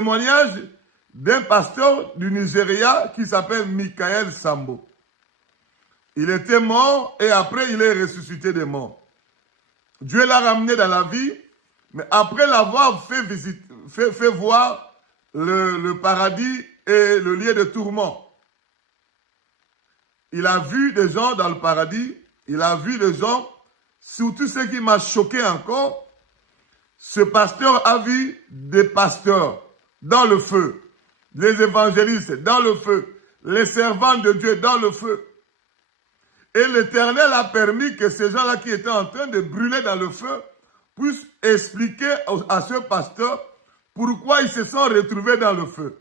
Témoignage d'un pasteur du Nigeria qui s'appelle Michael Sambo. Il était mort et après il est ressuscité des morts. Dieu l'a ramené dans la vie, mais après l'avoir fait voir le paradis et le lieu de tourment. Il a vu des gens dans le paradis, il a vu des gens, surtout ce qui m'a choqué encore, ce pasteur a vu des pasteurs dans le feu, les évangélistes dans le feu, les servants de Dieu dans le feu. Et l'Éternel a permis que ces gens-là qui étaient en train de brûler dans le feu puissent expliquer à ce pasteur pourquoi ils se sont retrouvés dans le feu.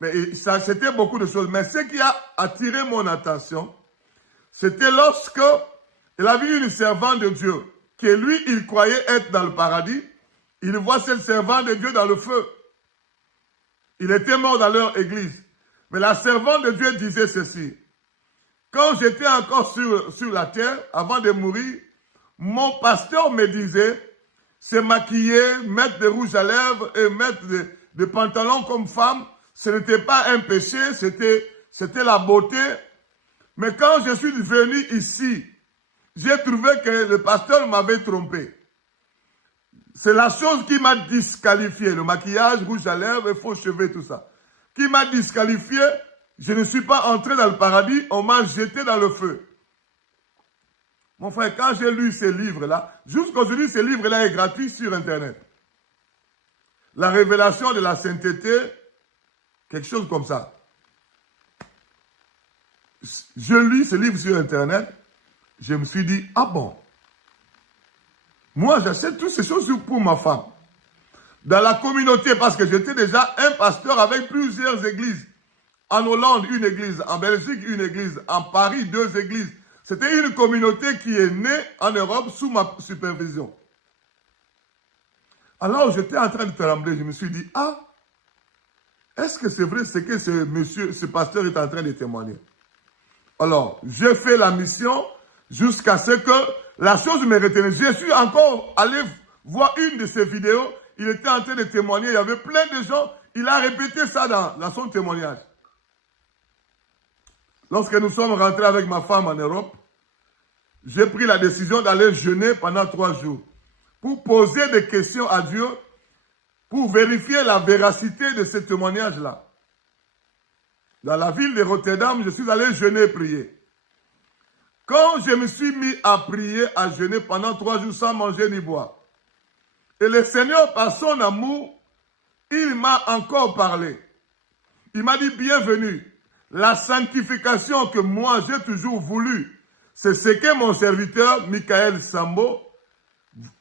Mais ça, c'était beaucoup de choses. Mais ce qui a attiré mon attention, c'était lorsque il a vu une servante de Dieu, que lui, il croyait être dans le paradis. Il voit cette servante de Dieu dans le feu. Il était mort dans leur église. Mais la servante de Dieu disait ceci. Quand j'étais encore sur la terre, avant de mourir, mon pasteur me disait, se maquiller, mettre des rouges à lèvres et mettre des pantalons comme femme, ce n'était pas un péché, c'était la beauté. Mais quand je suis venu ici, j'ai trouvé que le pasteur m'avait trompé. C'est la chose qui m'a disqualifié, le maquillage, rouge à lèvres et faux cheveux, tout ça. Qui m'a disqualifié, je ne suis pas entré dans le paradis, on m'a jeté dans le feu. Mon frère, quand j'ai lu ces livres-là, jusqu'aujourd'hui, ces livres-là est gratuit sur Internet. La révélation de la sainteté, quelque chose comme ça. Je lis ce livre sur Internet, je me suis dit, ah bon, moi j'achète toutes ces choses pour ma femme. Dans la communauté, parce que j'étais déjà un pasteur avec plusieurs églises. En Hollande, une église. En Belgique, une église. En Paris, 2 églises. C'était une communauté qui est née en Europe sous ma supervision. Alors j'étais en train de trembler, je me suis dit, ah, est-ce que c'est vrai ce que ce pasteur est en train de témoigner? Alors, j'ai fait la mission jusqu'à ce que la chose me retenait. Je suis encore allé voir une de ses vidéos. Il était en train de témoigner. Il y avait plein de gens. Il a répété ça dans son témoignage. Lorsque nous sommes rentrés avec ma femme en Europe, j'ai pris la décision d'aller jeûner pendant 3 jours pour poser des questions à Dieu, pour vérifier la véracité de ce témoignage-là. Dans la ville de Rotterdam, je suis allé jeûner et prier. Quand je me suis mis à prier, à jeûner pendant 3 jours sans manger ni boire, et le Seigneur, par son amour, il m'a encore parlé. Il m'a dit, bienvenue. La sanctification que moi j'ai toujours voulu, c'est ce que mon serviteur, Michael Sambo,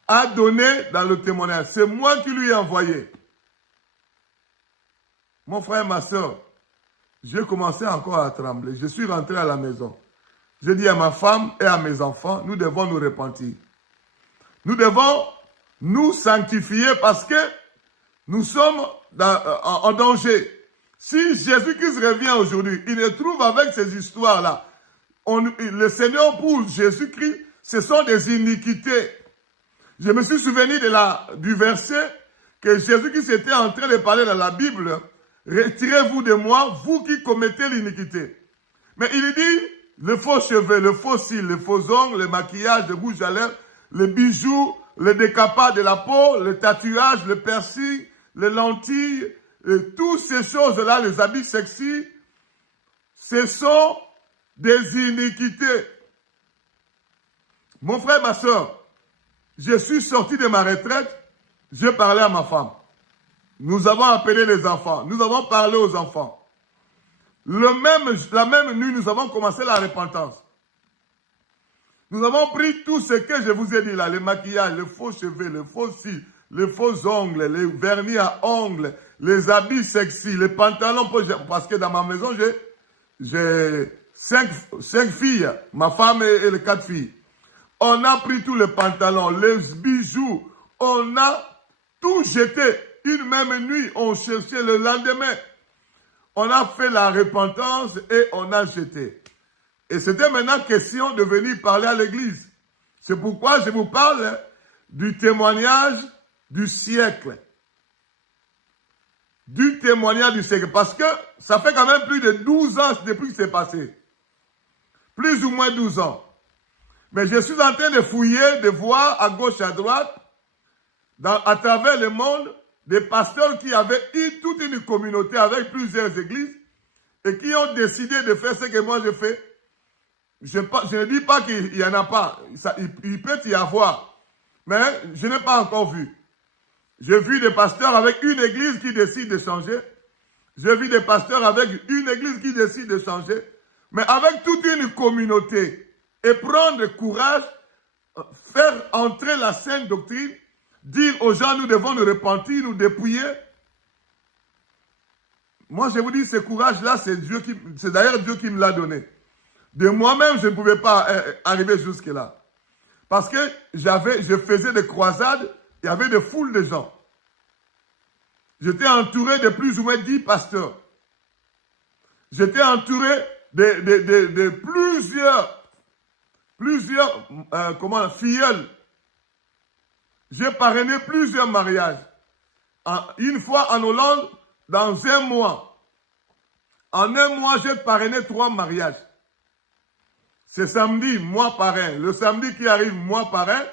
a donné dans le témoignage. C'est moi qui lui ai envoyé. Mon frère, ma soeur, j'ai commencé encore à trembler. Je suis rentré à la maison. J'ai dit à ma femme et à mes enfants, nous devons nous repentir. Nous devons nous sanctifier parce que nous sommes en danger. Si Jésus-Christ revient aujourd'hui, il nous trouve avec ces histoires-là. Le Seigneur pour Jésus-Christ, ce sont des iniquités. Je me suis souvenu du verset que Jésus-Christ était en train de parler dans la Bible. Retirez-vous de moi, vous qui commettez l'iniquité. Mais il dit, le faux cheveux, le faux cils, les faux ongles, le maquillage, le rouge à lèvres, les bijoux, le décapage de la peau, le tatouage, le piercing, les lentilles, toutes ces choses-là, les habits sexy, ce sont des iniquités. Mon frère, ma soeur, je suis sorti de ma retraite, j'ai parlé à ma femme. Nous avons appelé les enfants, nous avons parlé aux enfants. La même nuit, nous avons commencé la repentance. Nous avons pris tout ce que je vous ai dit là, les maquillages, les faux cheveux, les faux cils, les faux ongles, les vernis à ongles, les habits sexy, les pantalons, parce que dans ma maison, j'ai 5 filles, ma femme et les 4 filles. On a pris tous les pantalons, les bijoux, on a tout jeté. Une même nuit, on cherchait le lendemain. On a fait la repentance et on a jeté. Et c'était maintenant question de venir parler à l'église. C'est pourquoi je vous parle du témoignage du siècle. du témoignage du Seigneur. Parce que ça fait quand même plus de 12 ans depuis que c'est passé. Plus ou moins 12 ans. Mais je suis en train de fouiller, de voir à gauche, à droite, à travers le monde, des pasteurs qui avaient eu toute une communauté avec plusieurs églises et qui ont décidé de faire ce que moi je fais. Je ne dis pas qu'il n'y en a pas. Il peut y avoir. Mais je n'ai pas encore vu. J'ai vu des pasteurs avec une église qui décide de changer. J'ai vu des pasteurs avec une église qui décide de changer. Mais avec toute une communauté. Et prendre courage, faire entrer la sainte doctrine, dire aux gens nous devons nous repentir, nous dépouiller. Moi je vous dis, ce courage-là, c'est d'ailleurs Dieu qui me l'a donné. De moi-même, je ne pouvais pas arriver jusque-là. Parce que je faisais des croisades, il y avait des foules de gens. J'étais entouré de plus ou moins 10 pasteurs. J'étais entouré de plusieurs filleuls. J'ai parrainé plusieurs mariages. Une fois en Hollande, dans un mois. En un mois, j'ai parrainé 3 mariages. C'est samedi, moi parrain. Le samedi qui arrive, moi parrain.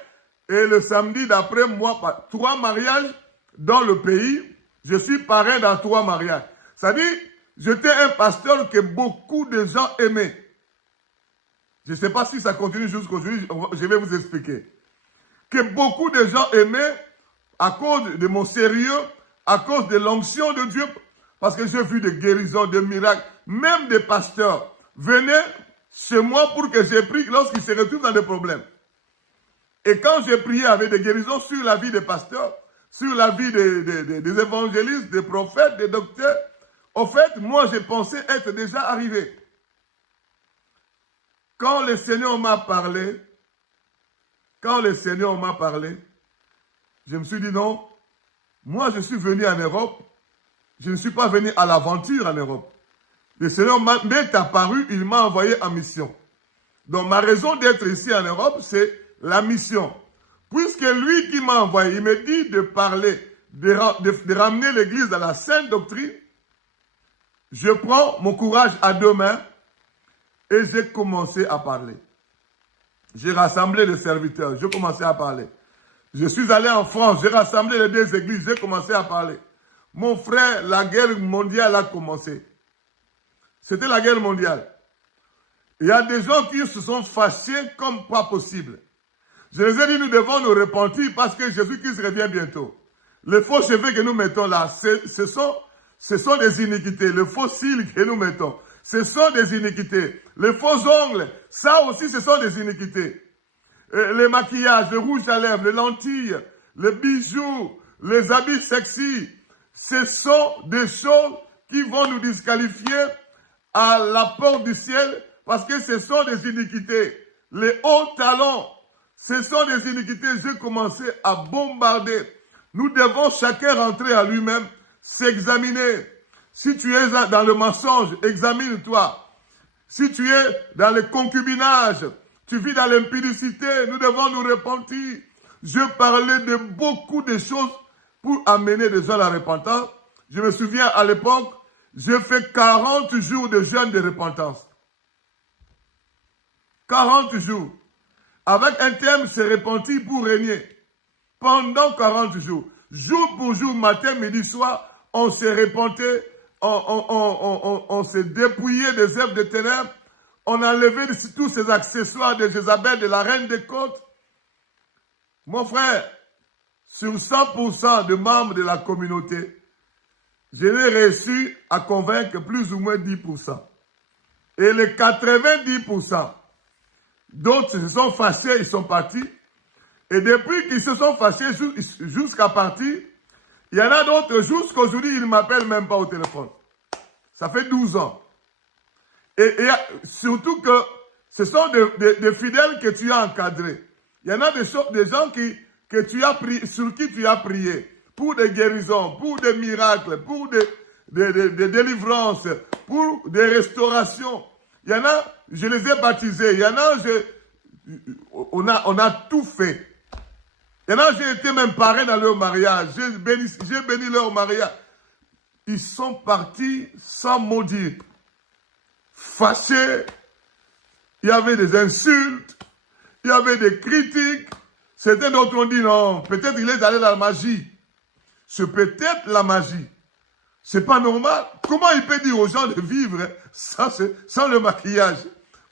Et le samedi d'après, moi parrain. 3 mariages dans le pays. Je suis parrain dans 3 mariages. Ça dit, j'étais un pasteur que beaucoup de gens aimaient. Je ne sais pas si ça continue jusqu'aujourd'hui, je vais vous expliquer. Que beaucoup de gens aimaient à cause de mon sérieux, à cause de l'onction de Dieu. Parce que j'ai vu des guérisons, des miracles. Même des pasteurs venaient chez moi pour que j'ai prie lorsqu'ils se retrouvent dans des problèmes. Et quand j'ai prié avec des guérisons sur la vie des pasteurs, sur la vie des évangélistes, des prophètes, des docteurs, en fait, moi, j'ai pensé être déjà arrivé. Quand le Seigneur m'a parlé, je me suis dit non, moi, je suis venu en Europe, je ne suis pas venu à l'aventure en Europe. Le Seigneur m'est apparu, il m'a envoyé en mission. Donc, ma raison d'être ici en Europe, c'est la mission. Puisque lui qui m'a envoyé, il me dit de parler, de ramener l'Église dans la sainte doctrine, je prends mon courage à 2 mains et j'ai commencé à parler. J'ai rassemblé les serviteurs, j'ai commencé à parler. Je suis allé en France, j'ai rassemblé les 2 églises, j'ai commencé à parler. Mon frère, la guerre mondiale a commencé. C'était la guerre mondiale. Il y a des gens qui se sont fâchés comme pas possible. Je les ai dit, nous devons nous repentir parce que Jésus-Christ revient bientôt. Les faux cheveux que nous mettons là, ce sont des iniquités. Les faux cils que nous mettons, ce sont des iniquités. Les faux ongles, ça aussi, ce sont des iniquités. Les maquillages, le rouge à lèvres, les lentilles, les bijoux, les habits sexy, ce sont des choses qui vont nous disqualifier à la porte du ciel parce que ce sont des iniquités. Les hauts talons, ce sont des iniquités. J'ai commencé à bombarder. Nous devons chacun rentrer à lui-même, s'examiner. Si tu es dans le mensonge, examine-toi. Si tu es dans le concubinage, tu vis dans l'impudicité, nous devons nous repentir. Je parlais de beaucoup de choses pour amener les gens à la repentance. Je me souviens à l'époque, j'ai fait 40 jours de jeûne de repentance. 40 jours. Avec un thème, se repentir pour régner. Pendant 40 jours. Jour pour jour, matin, midi, soir, on se repentait, on s'est dépouillé des œuvres de ténèbres, on a enlevé tous ces accessoires de Jézabel, de la reine des côtes. Mon frère, sur 100% de membres de la communauté, je n'ai réussi à convaincre plus ou moins 10%. Et les 90%, d'autres se sont fâchés, ils sont partis. Et depuis qu'ils se sont fâchés jusqu'à partir, il y en a d'autres, jusqu'aujourd'hui, ils ne m'appellent même pas au téléphone. Ça fait 12 ans. Et surtout que ce sont des fidèles que tu as encadrés. Il y en a des gens sur qui tu as prié pour des guérisons, pour des miracles, pour des délivrances, pour des restaurations. Il y en a, je les ai baptisés. Il y en a, on a tout fait. Il y en a, j'ai été même parrain dans leur mariage. J'ai béni leur mariage. ils sont partis sans mot dire. Fâchés, il y avait des insultes, il y avait des critiques. Certains d'autres ont dit non, peut-être il est allé dans la magie. C'est peut-être la magie. C'est pas normal. Comment il peut dire aux gens de vivre sans le maquillage?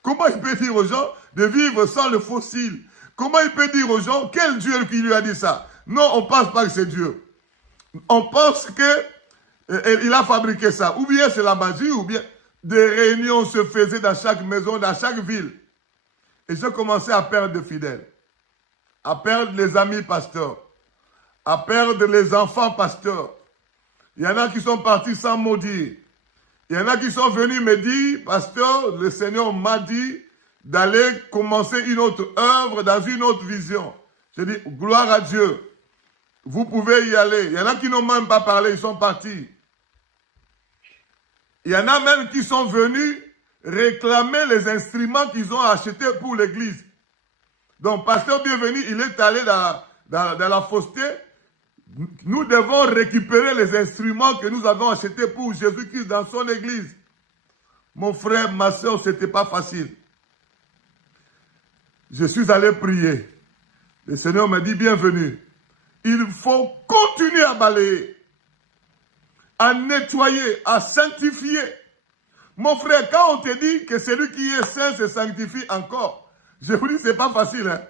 Comment il peut dire aux gens de vivre sans le fossile? Comment il peut dire aux gens, quel Dieu qui lui a dit ça? Non, on ne pense pas que c'est Dieu. On pense qu'il a fabriqué ça. Ou bien c'est la magie, ou bien des réunions se faisaient dans chaque maison, dans chaque ville. Et j'ai commencé à perdre des fidèles, à perdre les amis pasteurs, à perdre les enfants pasteurs. Il y en a qui sont partis sans maudire. Il y en a qui sont venus me dire, pasteur, le Seigneur m'a dit d'aller commencer une autre œuvre dans une autre vision. J'ai dit, gloire à Dieu. Vous pouvez y aller. Il y en a qui n'ont même pas parlé, ils sont partis. Il y en a même qui sont venus réclamer les instruments qu'ils ont achetés pour l'église. Donc, pasteur bienvenu, il est allé dans la fausseté. Nous devons récupérer les instruments que nous avons achetés pour Jésus-Christ dans son église. Mon frère, ma soeur, ce n'était pas facile. Je suis allé prier. Le Seigneur m'a dit, bienvenue. Il faut continuer à balayer, à nettoyer, à sanctifier. Mon frère, quand on te dit que celui qui est saint se sanctifie encore, je vous dis, ce n'est pas facile. Hein?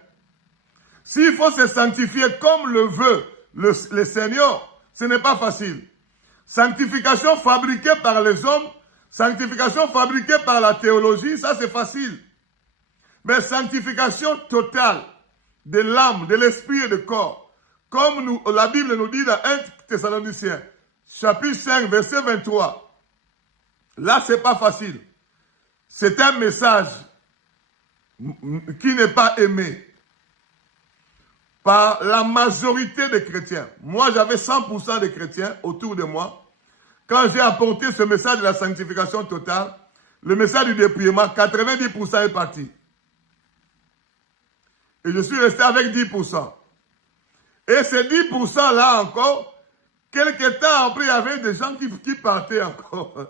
S'il faut se sanctifier comme le veut le Seigneur, ce n'est pas facile. Sanctification fabriquée par les hommes, sanctification fabriquée par la théologie, ça c'est facile. Mais sanctification totale de l'âme, de l'esprit et du corps, comme la Bible nous dit dans 1 Thessaloniciens, chapitre 5, verset 23. Là, c'est pas facile. C'est un message qui n'est pas aimé par la majorité des chrétiens. Moi, j'avais 100% de chrétiens autour de moi. Quand j'ai apporté ce message de la sanctification totale, le message du dépouillement, 90% est parti. Et je suis resté avec 10%. Et ces 10%-là encore, quelques temps après, il y avait des gens qui partaient encore.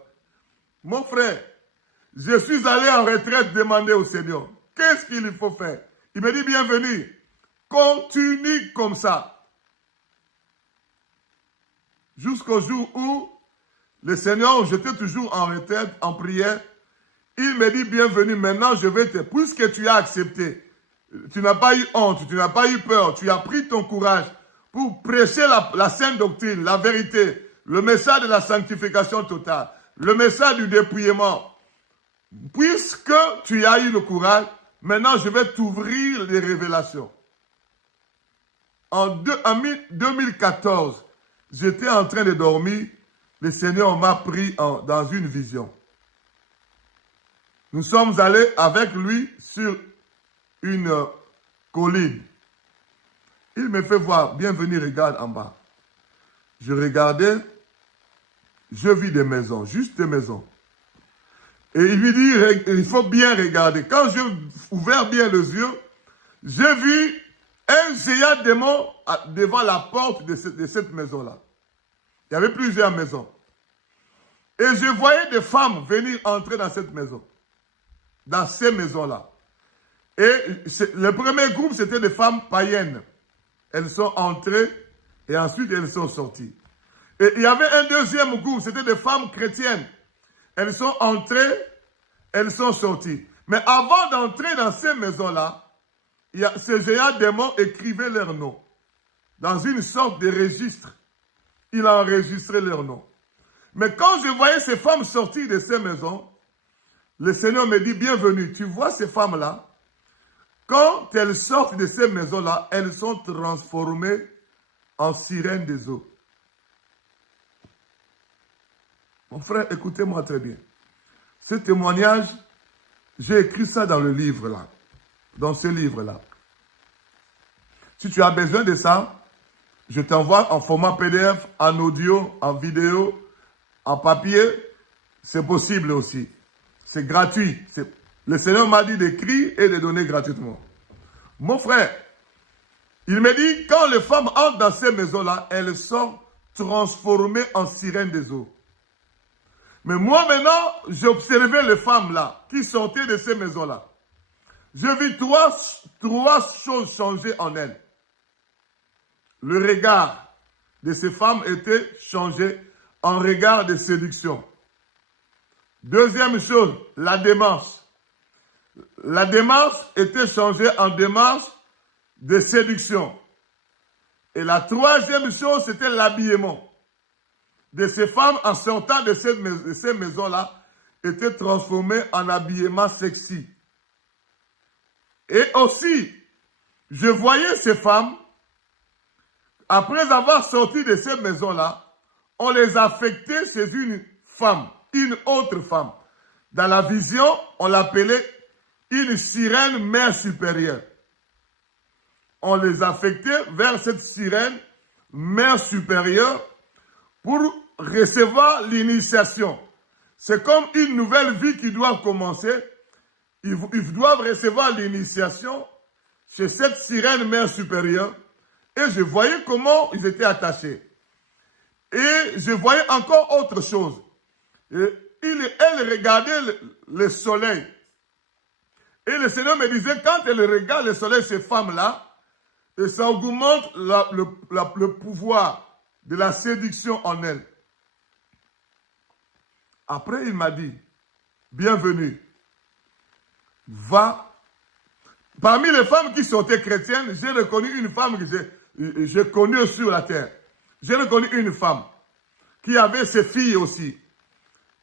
Mon frère, je suis allé en retraite demander au Seigneur, qu'est-ce qu'il faut faire? Il me dit, bienvenue. Continue comme ça. Jusqu'au jour où le Seigneur, j'étais toujours en retraite, en prière. Il me dit, bienvenue, maintenant je vais te... Puisque tu as accepté, tu n'as pas eu honte, tu n'as pas eu peur, tu as pris ton courage pour prêcher la sainte doctrine, la vérité, le message de la sanctification totale, le message du dépouillement. Puisque tu as eu le courage, maintenant je vais t'ouvrir les révélations. En 2014, j'étais en train de dormir. Le Seigneur m'a pris dans une vision. Nous sommes allés avec lui sur une colline. Il me fait voir, bienvenue, regarde en bas. Je regardais, je vis des maisons, juste des maisons. Et il lui dit, il faut bien regarder. Quand j'ai ouvert bien les yeux, j'ai vu un géant démon devant la porte de cette maison-là. Il y avait plusieurs maisons. Et je voyais des femmes venir entrer dans cette maison. Dans ces maisons-là. Et le premier groupe, c'était des femmes païennes. Elles sont entrées et ensuite elles sont sorties. Et il y avait un deuxième groupe, c'était des femmes chrétiennes. Elles sont entrées, elles sont sorties. Mais avant d'entrer dans ces maisons-là, ces géants démons écrivaient leur nom. Dans une sorte de registre. Il a enregistré leur nom. Mais quand je voyais ces femmes sortir de ces maisons, le Seigneur me dit, bienvenue, tu vois ces femmes-là, quand elles sortent de ces maisons-là, elles sont transformées en sirènes des eaux. Mon frère, écoutez-moi très bien. Ce témoignage, j'ai écrit ça dans le livre-là. Dans ce livre-là. Si tu as besoin de ça, je t'envoie en format PDF, en audio, en vidéo, en papier. C'est possible aussi. C'est gratuit. Le Seigneur m'a dit d'écrire et de donner gratuitement. Mon frère, il me dit, quand les femmes entrent dans ces maisons-là, elles sont transformées en sirènes des eaux. Mais moi maintenant, j'observais les femmes là, qui sortaient de ces maisons-là. Je vis trois choses changer en elles. Le regard de ces femmes était changé en regard de séduction. Deuxième chose, la démarche. La démarche était changée en démarche de séduction. Et la troisième chose, c'était l'habillement de ces femmes en sortant de ces maisons-là, était transformé en habillement sexy. Et aussi, je voyais ces femmes, après avoir sorti de ces maisons-là, on les affectait chez une femme, une autre femme. Dans la vision, on l'appelait une sirène mère supérieure. On les affectait vers cette sirène mère supérieure pour recevoir l'initiation. C'est comme une nouvelle vie qui doit commencer. Ils doivent recevoir l'initiation chez cette sirène mère supérieure. Et je voyais comment ils étaient attachés. Et je voyais encore autre chose. Elle regardait le soleil. Et le Seigneur me disait, quand elle regarde le soleil, ces femmes-là, et ça augmente le pouvoir de la séduction en elles. Après, il m'a dit, bienvenue, va. Parmi les femmes qui sont chrétiennes, j'ai reconnu une femme que j'ai connue sur la terre. J'ai reconnu une femme qui avait ses filles aussi.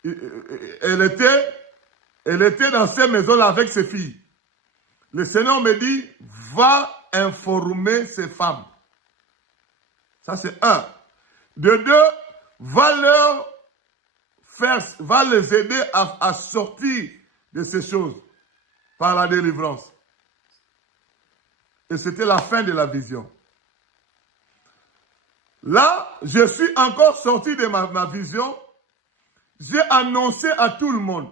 Elle était dans ces maisons-là avec ses filles. Le Seigneur me dit, va informer ces femmes. Ça, c'est un. De deux, va les aider à sortir de ces choses par la délivrance. Et c'était la fin de la vision. Là, je suis encore sorti de ma vision. J'ai annoncé à tout le monde.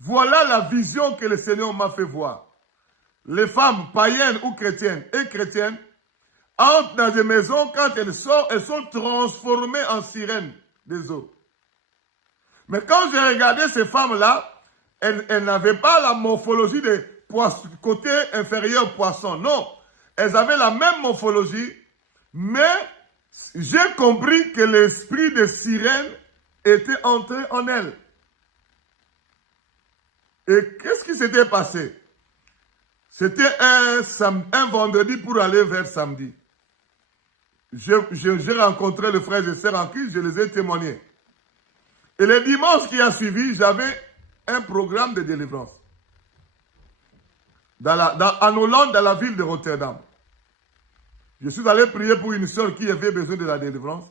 Voilà la vision que le Seigneur m'a fait voir. Les femmes païennes ou chrétiennes et chrétiennes entrent dans des maisons, quand elles sortent, elles sont transformées en sirènes des eaux. Mais quand j'ai regardé ces femmes-là, elles n'avaient pas la morphologie des côté inférieur poisson. Non, elles avaient la même morphologie, mais j'ai compris que l'esprit de sirène était entré en elles. Et qu'est-ce qui s'était passé? C'était un vendredi pour aller vers samedi. J'ai rencontré les frères et sœurs en Christ, je les ai témoignés. Et le dimanche qui a suivi, j'avais un programme de délivrance. En Hollande, dans la ville de Rotterdam. Je suis allé prier pour une sœur qui avait besoin de la délivrance.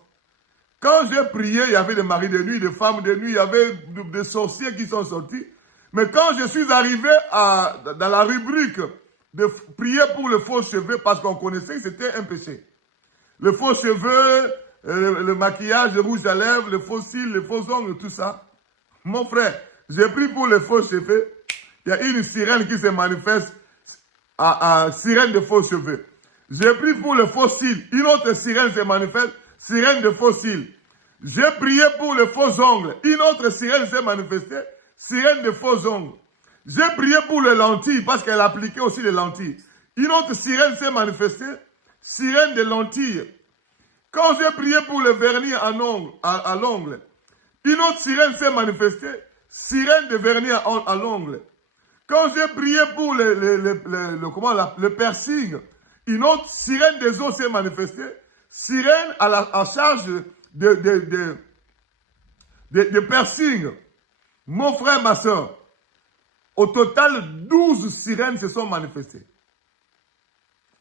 Quand j'ai prié, il y avait des maris de nuit, des femmes de nuit, il y avait des sorciers qui sont sortis. Mais quand je suis arrivé dans la rubrique de prier pour le faux cheveux, parce qu'on connaissait que c'était un péché. Le faux cheveux, le maquillage, le rouge à lèvres, le faux cils, les faux ongles, tout ça. Mon frère, j'ai pris pour les faux cheveux. Il y a une sirène qui se manifeste en sirène de faux cheveux. J'ai pris pour le faux cils. Une autre sirène se manifeste, sirène de faux cils. J'ai prié pour les faux ongles. Une autre sirène s'est manifestée, sirène de faux ongles. J'ai prié pour les lentilles, parce qu'elle appliquait aussi les lentilles. Une autre sirène s'est manifestée, sirène de lentilles. Quand j'ai prié pour le vernis à l'ongle, une autre sirène s'est manifestée, sirène de vernis à l'ongle. Quand j'ai prié pour le piercing, une autre sirène des os s'est manifestée, sirène à charge de piercing. Mon frère, ma soeur, au total, 12 sirènes se sont manifestées.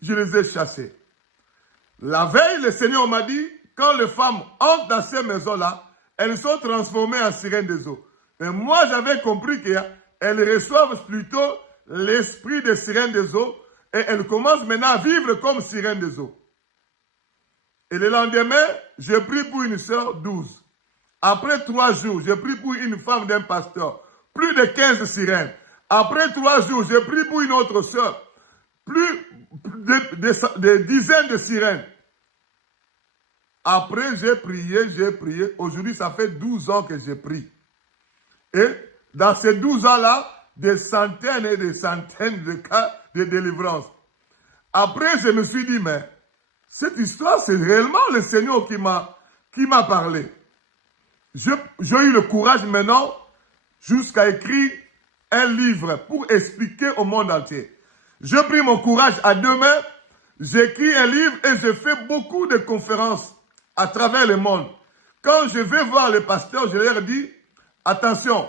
Je les ai chassées. La veille, le Seigneur m'a dit, quand les femmes entrent dans ces maisons-là, elles sont transformées en sirènes des eaux. Mais moi, j'avais compris qu'elles reçoivent plutôt l'esprit des sirènes des eaux et elles commencent maintenant à vivre comme sirènes des eaux. Et le lendemain, j'ai pris pour une sœur 12. Après 3 jours, j'ai pris pour une femme d'un pasteur plus de 15 sirènes. Après 3 jours, j'ai pris pour une autre sœur plus de dizaines de sirènes. Après, j'ai prié. Aujourd'hui, ça fait 12 ans que j'ai pris. Et dans ces 12 ans-là, des centaines et des centaines de cas de délivrance. Après, je me suis dit, mais cette histoire, c'est réellement le Seigneur qui m'a parlé. J'ai eu le courage maintenant jusqu'à écrire un livre pour expliquer au monde entier. J'ai pris mon courage à deux mains, j'écris un livre et je fais beaucoup de conférences à travers le monde. Quand je vais voir les pasteurs, je leur dis, attention,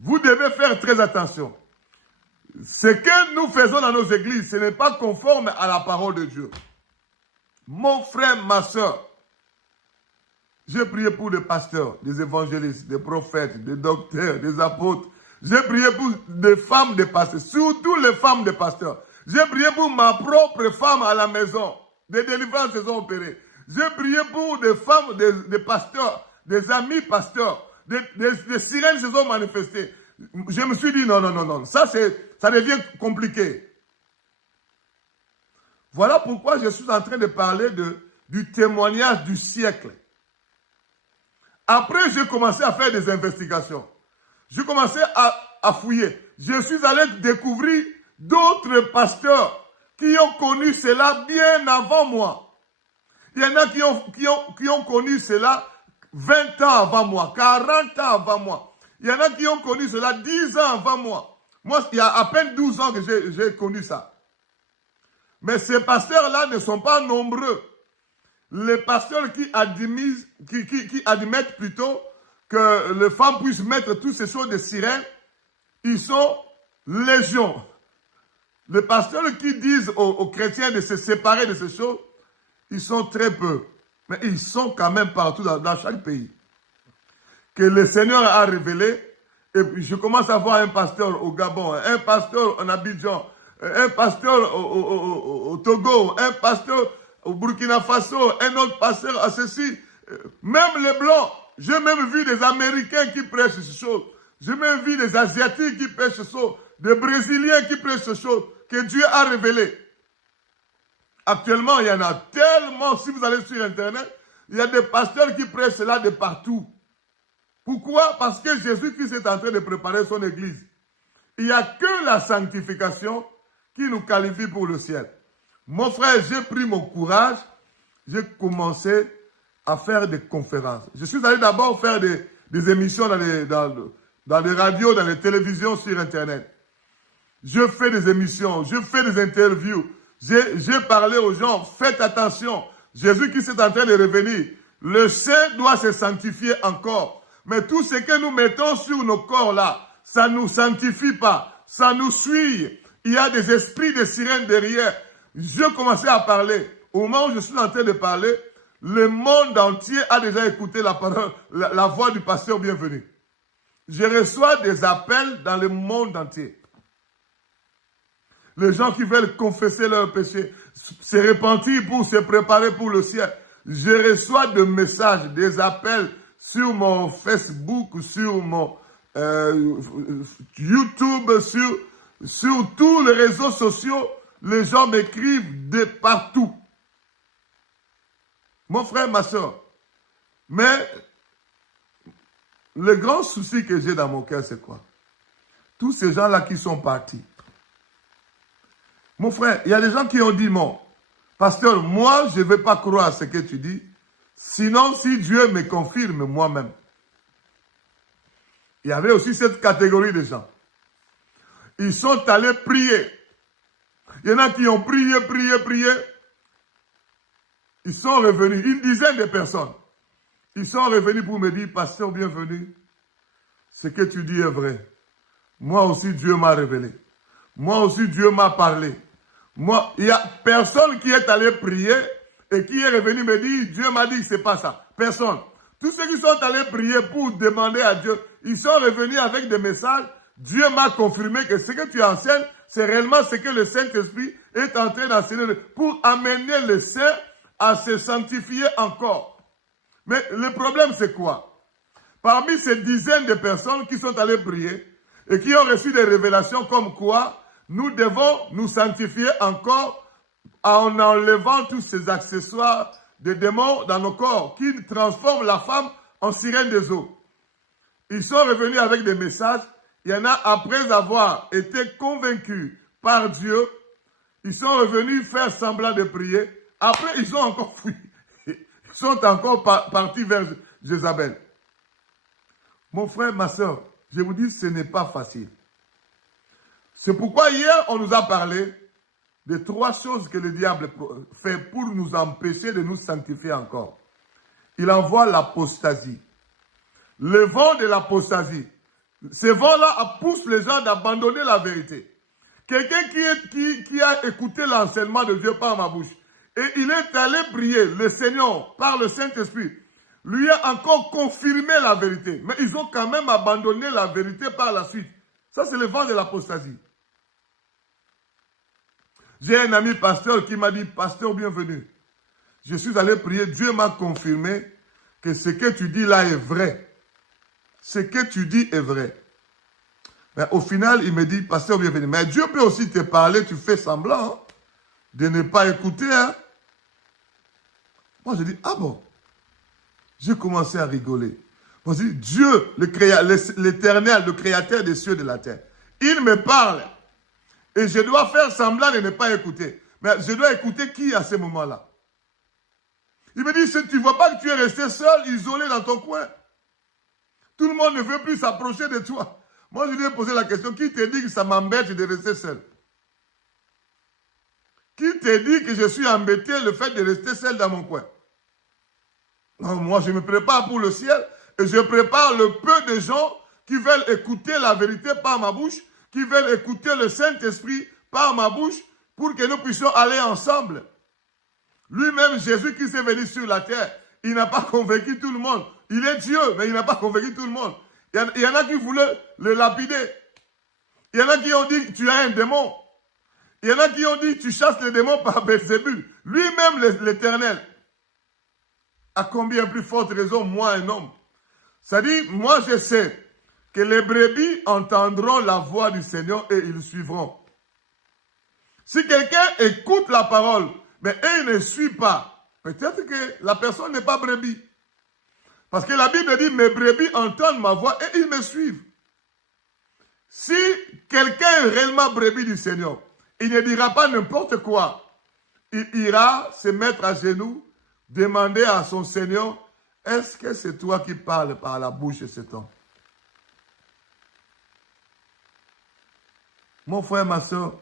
vous devez faire très attention. Ce que nous faisons dans nos églises, ce n'est pas conforme à la parole de Dieu. Mon frère, ma soeur, j'ai prié pour des pasteurs, des évangélistes, des prophètes, des docteurs, des apôtres. J'ai prié pour des femmes de pasteurs, surtout les femmes de pasteurs. J'ai prié pour ma propre femme à la maison. Des délivrances se sont opérées. J'ai prié pour des femmes, des pasteurs, des amis pasteurs. Des sirènes se sont manifestées. Je me suis dit non. Ça devient compliqué. Voilà pourquoi je suis en train de parler du témoignage du siècle. Après, j'ai commencé à faire des investigations. J'ai commencé à fouiller. Je suis allé découvrir d'autres pasteurs qui ont connu cela bien avant moi. Il y en a qui ont connu cela 20 ans avant moi, 40 ans avant moi. Il y en a qui ont connu cela 10 ans avant moi. Moi, il y a à peine 12 ans que j'ai connu ça. Mais ces pasteurs-là ne sont pas nombreux. Les pasteurs qui admettent plutôt que les femmes puissent mettre toutes ces choses de sirène, ils sont légion. Les pasteurs qui disent aux chrétiens de se séparer de ces choses, ils sont très peu. Mais ils sont quand même partout dans chaque pays. Que le Seigneur a révélé. Et puis je commence à voir un pasteur au Gabon, un pasteur en Abidjan, un pasteur au Togo, un pasteur au Burkina Faso, un autre pasteur à ceci. Même les Blancs, j'ai même vu des Américains qui prêchent ces choses. J'ai même vu des Asiatiques qui prêchent ces choses, des Brésiliens qui prêchent ces choses que Dieu a révélées. Actuellement, il y en a tellement, si vous allez sur Internet, il y a des pasteurs qui prêchent cela de partout. Pourquoi? Parce que Jésus-Christ est en train de préparer son église. Il n'y a que la sanctification qui nous qualifie pour le ciel. Mon frère, j'ai pris mon courage, j'ai commencé à faire des conférences. Je suis allé d'abord faire des émissions dans les radios, dans les télévisions, sur Internet. Je fais des émissions, je fais des interviews. J'ai parlé aux gens, faites attention. Jésus-Christ est en train de revenir. Le saint doit se sanctifier encore. Mais tout ce que nous mettons sur nos corps là, ça ne nous sanctifie pas. Ça nous suit. Il y a des esprits de sirène derrière. Je commençais à parler. Au moment où je suis en train de parler, le monde entier a déjà écouté la parole, la voix du pasteur bienvenu. Je reçois des appels dans le monde entier. Les gens qui veulent confesser leurs péchés, se repentir pour se préparer pour le ciel. Je reçois des messages, des appels sur mon Facebook, sur mon YouTube, sur tous les réseaux sociaux. Les gens m'écrivent de partout. Mon frère, ma soeur. Mais le grand souci que j'ai dans mon cœur, c'est quoi? Tous ces gens-là qui sont partis. Mon frère, il y a des gens qui ont dit, non, pasteur, moi, je ne vais pas croire à ce que tu dis. Sinon, si Dieu me confirme moi-même. Il y avait aussi cette catégorie de gens. Ils sont allés prier. Il y en a qui ont prié. Ils sont revenus, une dizaine de personnes. Ils sont revenus pour me dire, pasteur, bienvenue. Ce que tu dis est vrai. Moi aussi, Dieu m'a révélé. Moi aussi, Dieu m'a parlé. Moi, il n'y a personne qui est allé prier et qui est revenu me dire, Dieu m'a dit que ce n'est pas ça. Personne. Tous ceux qui sont allés prier pour demander à Dieu, ils sont revenus avec des messages. Dieu m'a confirmé que ce que tu enseignes, c'est réellement ce que le Saint-Esprit est en train d'enseigner pour amener les saints à se sanctifier encore. Mais le problème, c'est quoi? Parmi ces dizaines de personnes qui sont allées prier et qui ont reçu des révélations comme quoi nous devons nous sanctifier encore en enlevant tous ces accessoires de démons dans nos corps qui transforment la femme en sirène des eaux. Ils sont revenus avec des messages. Il y en a, après avoir été convaincus par Dieu, ils sont revenus faire semblant de prier. Après, ils ont encore fui. Ils sont encore partis vers Jézabel. Mon frère, ma soeur, je vous dis, ce n'est pas facile. C'est pourquoi hier, on nous a parlé de 3 choses que le diable fait pour nous empêcher de nous sanctifier encore. Il envoie l'apostasie. Le vent de l'apostasie. Ce vent-là pousse les gens d'abandonner la vérité. Quelqu'un qui a écouté l'enseignement de Dieu par ma bouche, et il est allé prier le Seigneur par le Saint-Esprit, lui a encore confirmé la vérité. Mais ils ont quand même abandonné la vérité par la suite. Ça, c'est le vent de l'apostasie. J'ai un ami pasteur qui m'a dit, pasteur, bienvenue. Je suis allé prier, Dieu m'a confirmé que ce que tu dis là est vrai. Ce que tu dis est vrai. Mais au final, il me dit, pasteur, bienvenue. Mais Dieu peut aussi te parler, tu fais semblant hein, de ne pas écouter. Hein. Moi, je dis, ah bon. J'ai commencé à rigoler. Moi, je dis, Dieu, l'Éternel, le Créateur des cieux et de la terre, il me parle. Et je dois faire semblant de ne pas écouter. Mais je dois écouter qui à ce moment-là? Il me dit, si tu ne vois pas que tu es resté seul, isolé dans ton coin. Tout le monde ne veut plus s'approcher de toi. Moi, je lui ai posé la question, qui te dit que ça m'embête de rester seul? Qui te dit que je suis embêté le fait de rester seul dans mon coin? Non, moi, je me prépare pour le ciel et je prépare le peu de gens qui veulent écouter la vérité par ma bouche, qui veulent écouter le Saint-Esprit par ma bouche pour que nous puissions aller ensemble. Lui-même, Jésus qui s'est venu sur la terre, il n'a pas convaincu tout le monde. Il est Dieu, mais il n'a pas convaincu tout le monde. Il y en a qui voulaient le lapider. Il y en a qui ont dit, tu as un démon. Il y en a qui ont dit, tu chasses les démons par Belzébul. Lui-même, l'Éternel. À combien plus forte raison, moi, un homme? Ça dit, moi, je sais que les brebis entendront la voix du Seigneur et ils suivront. Si quelqu'un écoute la parole, mais il ne suit pas, peut-être que la personne n'est pas brebis. Parce que la Bible dit, mes brebis entendent ma voix et ils me suivent. Si quelqu'un est réellement brebis du Seigneur, il ne dira pas n'importe quoi. Il ira se mettre à genoux, demander à son Seigneur, est-ce que c'est toi qui parles par la bouche de cet homme? Mon frère, ma soeur,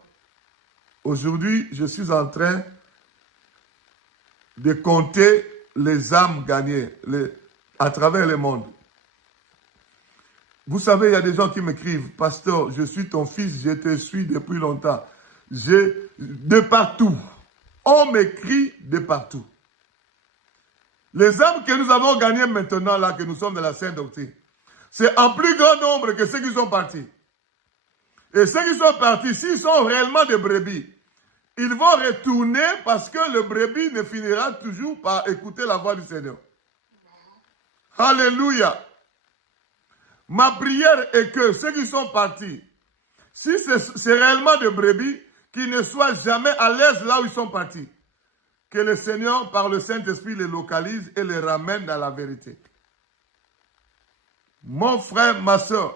aujourd'hui, je suis en train de compter les âmes gagnées à travers le monde. Vous savez, il y a des gens qui m'écrivent, pasteur, je suis ton fils, je te suis depuis longtemps. De partout. On m'écrit de partout. Les âmes que nous avons gagnées maintenant, là, que nous sommes de la Sainte Doctrine, c'est en plus grand nombre que ceux qui sont partis. Et ceux qui sont partis, s'ils sont réellement des brebis, ils vont retourner parce que le brebis ne finira toujours par écouter la voix du Seigneur. Alléluia. Ma prière est que ceux qui sont partis, si c'est réellement des brebis, qu'ils ne soient jamais à l'aise là où ils sont partis. Que le Seigneur, par le Saint-Esprit, les localise et les ramène dans la vérité. Mon frère, ma soeur,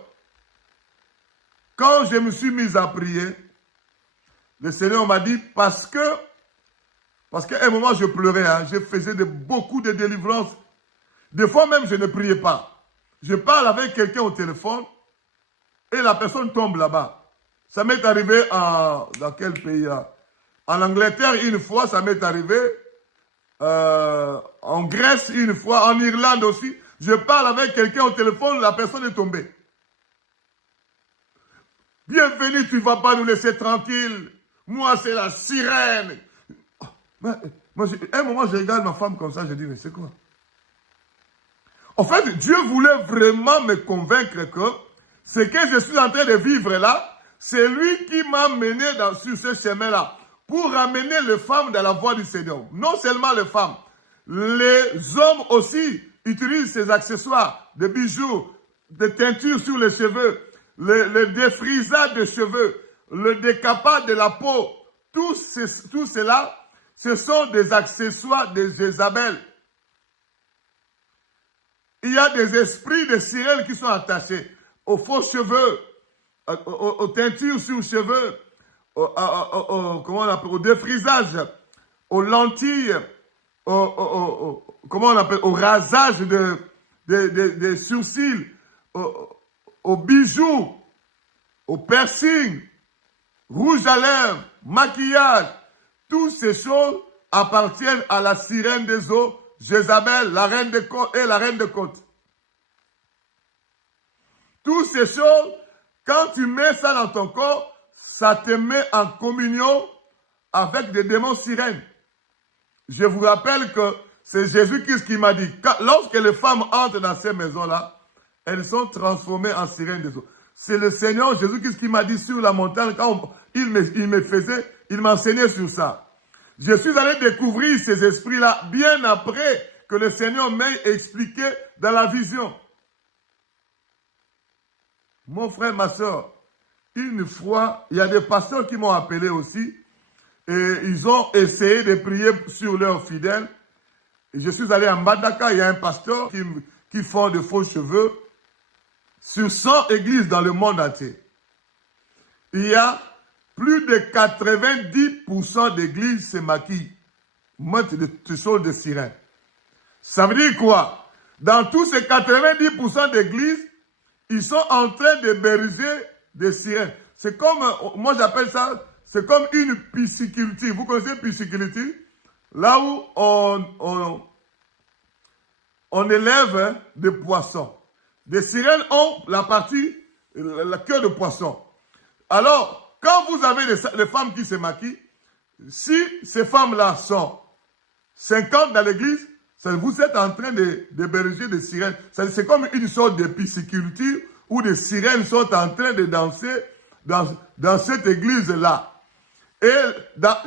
quand je me suis mis à prier, le Seigneur m'a dit, parce qu'à un moment je pleurais, hein, je faisais beaucoup de délivrances. Des fois même, je ne priais pas. Je parle avec quelqu'un au téléphone et la personne tombe là-bas. Ça m'est arrivé dans quel pays là? En Angleterre, une fois, ça m'est arrivé. En Grèce, une fois. En Irlande aussi. Je parle avec quelqu'un au téléphone, la personne est tombée. Bienvenue, tu ne vas pas nous laisser tranquille. Moi, c'est la sirène. Moi, à un moment, je regarde ma femme comme ça, je dis, mais c'est quoi? En fait, Dieu voulait vraiment me convaincre que ce que je suis en train de vivre là, c'est lui qui m'a mené sur ce chemin-là pour ramener les femmes dans la voie du Seigneur. Non seulement les femmes, les hommes aussi utilisent ces accessoires, des bijoux, des teintures sur les cheveux, le défrisage de cheveux, le décapage de la peau. Tout cela, ce sont des accessoires de Jézabel. il y a des esprits de sirènes qui sont attachés aux faux cheveux, aux teintures sur cheveux, comment on appelle, au défrisage, aux lentilles, comment on appelle, au rasage des sourcils, aux bijoux, au piercing, rouge à lèvres, maquillage. Toutes ces choses appartiennent à la sirène des eaux, Jézabel, la reine des côtes et la reine des côtes. Toutes ces choses, quand tu mets ça dans ton corps, ça te met en communion avec des démons sirènes. Je vous rappelle que c'est Jésus-Christ qui m'a dit, lorsque les femmes entrent dans ces maisons-là, elles sont transformées en sirènes des eaux. C'est le Seigneur Jésus-Christ qui m'a dit sur la montagne, quand il m'enseignait sur ça. Je suis allé découvrir ces esprits-là bien après que le Seigneur m'ait expliqué dans la vision. Mon frère, ma soeur, une fois, il y a des pasteurs qui m'ont appelé aussi et ils ont essayé de prier sur leurs fidèles. Et je suis allé à Mbandaka, il y a un pasteur qui font de faux cheveux sur 100 églises dans le monde entier. Il y a plus de 90% d'églises se maquillent, mettent des choses de sirène. Ça veut dire quoi? Dans tous ces 90% d'églises, ils sont en train de bériser des sirènes. C'est comme, moi j'appelle ça, c'est comme une pisciculture. Vous connaissez pisciculture? Là où on élève des poissons. Des sirènes ont la partie, la queue de poisson. Alors, quand vous avez des femmes qui se maquillent, si ces femmes-là sont 50 dans l'église, vous êtes en train de berger des sirènes. C'est comme une sorte de pisciculture où des sirènes sont en train de danser dans cette église-là. Et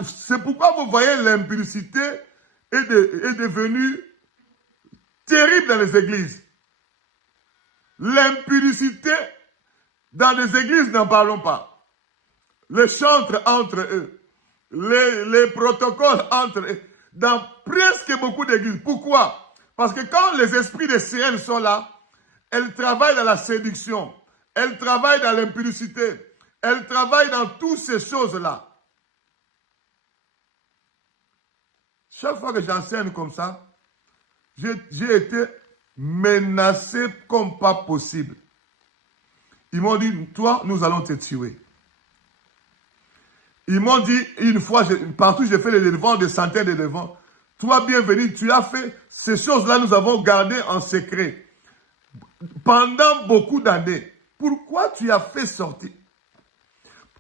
c'est pourquoi vous voyez l'impudicité est devenue terrible dans les églises. L'impudicité dans les églises, n'en parlons pas. Les chantres entre eux, les protocoles entre eux, dans presque beaucoup d'églises. Pourquoi? Parce que quand les esprits de sirènes sont là, elles travaillent dans la séduction, elles travaillent dans l'impudicité, elles travaillent dans toutes ces choses-là. Chaque fois que j'enseigne comme ça, j'ai été menacé comme pas possible. Ils m'ont dit, toi, nous allons te tuer. Ils m'ont dit, une fois, partout j'ai fait les devants, des centaines de devants. Toi, bienvenue, tu as fait ces choses-là, nous avons gardé en secret. Pendant beaucoup d'années. Pourquoi tu as fait sortir?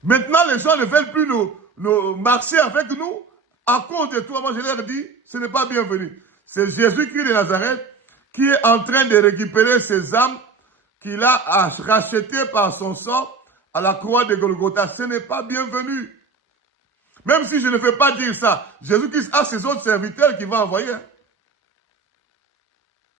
Maintenant, les gens ne veulent plus nous marcher avec nous à cause de toi. Moi, je leur dis, ce n'est pas bienvenu. C'est Jésus-Christ de Nazareth qui est en train de récupérer ses âmes qu'il a rachetées par son sang à la croix de Golgotha. Ce n'est pas bienvenu. Même si je ne veux pas dire ça, Jésus-Christ a ses autres serviteurs qu'il va envoyer.